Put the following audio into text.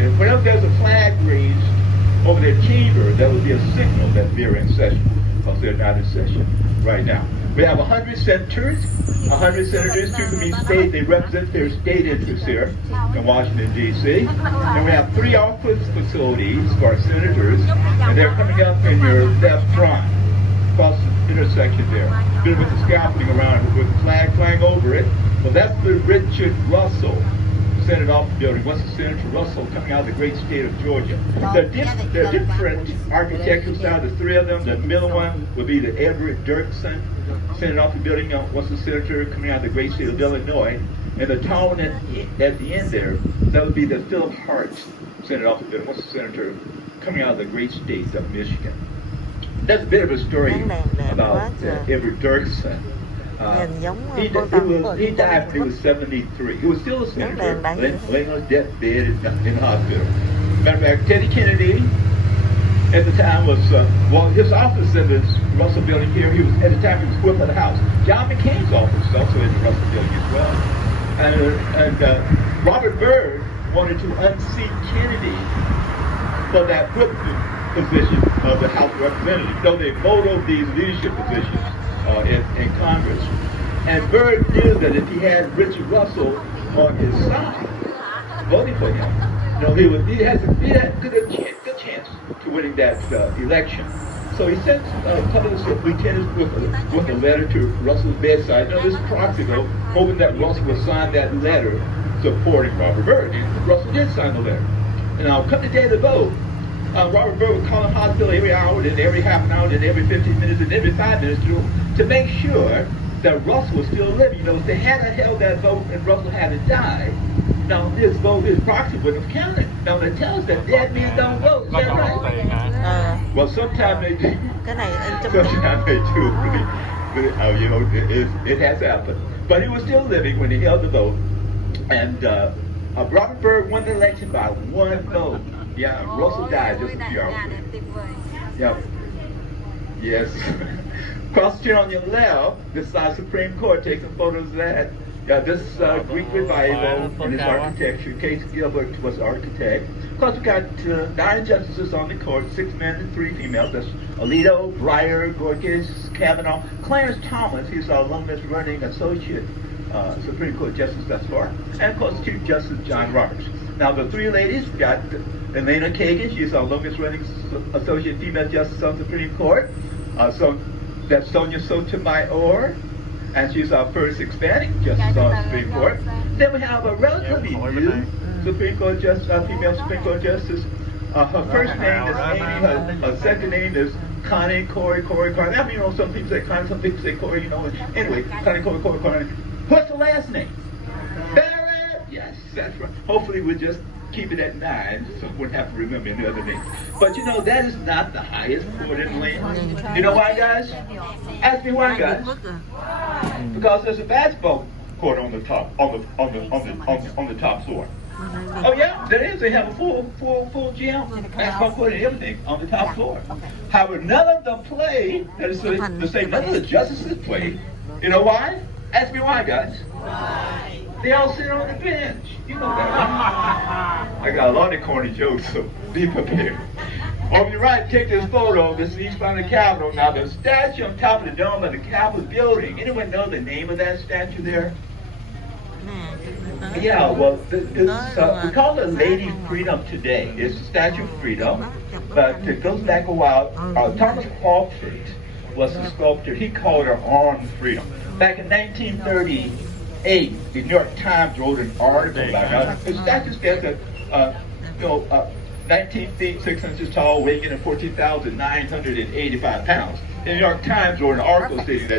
there. Whenever there's a flag raised over their chamber, that would be a signal that they're in session, because they're not in session right now. We have 100 senators, 100 senators, two from each state. They represent their state interests here in Washington, D.C. And we have 3 office facilities for our senators, and they're coming up in your left front, across the intersection there. Bit with the scaffolding around it, with the flag flying over it. Well, that's the Richard Russell Senate Office Building. What's the Senator Russell coming out of the great state of Georgia? They're different architectural styles. There's 3 of them. The middle one would be the Everett Dirksen Senate Office Building. What's the senator coming out of the great state of Illinois? And the tall one at the end there, that would be the Philip Hart Senate Office Building. What's the senator coming out of the great state of Michigan? That's a bit of a story about Everett Dirksen. He died when he was 73. He was still a senator, laying on his deathbed in the hospital. Matter of fact, Teddy Kennedy at the time was, his office in this Russell Building here, at the time he was whip of the House. John McCain's office was also in the Russell Building as well. And Robert Byrd wanted to unseat Kennedy for that whip position of the House of Representatives. So they voted these leadership positions in Congress. And Byrd knew that if he had Richard Russell on his side, voting for him, he had a good chance to winning that election. So he sent a couple of lieutenants with a letter to Russell's bedside. This proxy, though, hoping that Russell would sign that letter supporting Robert Byrd. And Russell did sign the letter. And now, come the day of the vote, Robert Byrd would call him hospital every hour, then every half an hour, then every 15 minutes, and every 5 minutes to make sure that Russell was still living. If they hadn't held that vote and Russell hadn't died, now his proxy wouldn't have counted. Now that tells us that dead men don't vote. Is that right? Well, sometimes they do. Sometimes they do. It has happened. But he was still living when he held the vote. And Robert Byrd won the election by 1 vote. Yeah, Russell died just a few hours ago. Yeah. Yes. Across the street on your left, this Supreme Court. Take some photos of that. This Greek revival and its architecture. Case Gilbert was architect. Of course, we got 9 justices on the court, 6 men and 3 females. That's Alito, Breyer, Gorgas, Kavanaugh. Clarence Thomas, he's our longest running associate Supreme Court justice thus far. And of course, Chief Justice John Roberts. Now, the 3 ladies, we got Elena Kagan. She's our longest running associate female justice on the Supreme Court. So that's Sonia Sotomayor. And she's our first Hispanic justice on the Supreme Court. Then we have a relatively new Supreme Court justice, female Supreme Court justice. Her first name is Amy. Her second name is Connie Corey. I mean, some people say Connie, some people say Corey. Anyway, Connie Corey. What's the last name? Barrett. Yes, that's right. Hopefully, we'll just keep it at 9, so we wouldn't have to remember any other names. But that is not the highest court in the land. You know why, guys? Ask me why, guys. Because there's a basketball court on the top, on the top floor. Oh yeah, there is. They have a full gym, basketball court and everything on the top floor. However, none of them play. That is to say, none of the justices play. You know why? Ask me why, guys. Why? They all sit on the bench. You know that. I got a lot of corny jokes, so be prepared. On your right, take this photo. This is East front of the Capitol. Now, the statue on top of the dome of the Capitol building. Anyone know the name of that statue there? Yeah, well, we call it Lady Freedom today. It's the Statue of Freedom, but it goes back a while. Thomas Crawford was the sculptor. He called her Armed Freedom. Back in 1938, the New York Times wrote an article about it. The statue stands at 19 feet 6 inches tall, weighing in at 14,985 pounds. The New York Times wrote an article stating that